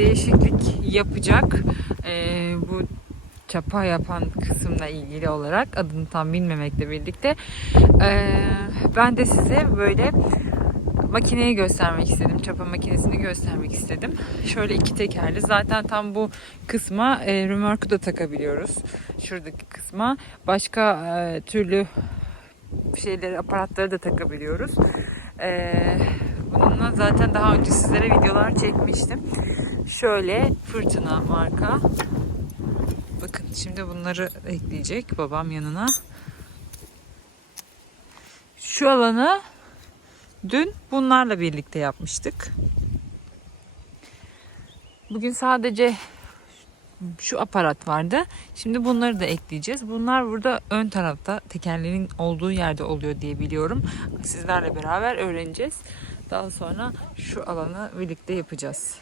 değişiklik yapacak. Ee, bu çapa yapan kısımla ilgili olarak adını tam bilmemekle birlikte ee, ben de size böyle makineyi göstermek istedim. Çapa makinesini göstermek istedim. Şöyle iki tekerli. Zaten tam bu kısma e, römorku da takabiliyoruz. Şuradaki kısma. Başka e, türlü şeyleri, aparatları da takabiliyoruz. E, bununla zaten daha önce sizlere videolar çekmiştim. Şöyle fırtına marka. Bakın şimdi bunları ekleyecek babam yanına. Şu alanı Dün bunlarla birlikte yapmıştık. Bugün sadece şu aparat vardı. Şimdi bunları da ekleyeceğiz. Bunlar burada ön tarafta tekerlerin olduğu yerde oluyor diye biliyorum. Sizlerle beraber öğreneceğiz. Daha sonra şu alanı birlikte yapacağız.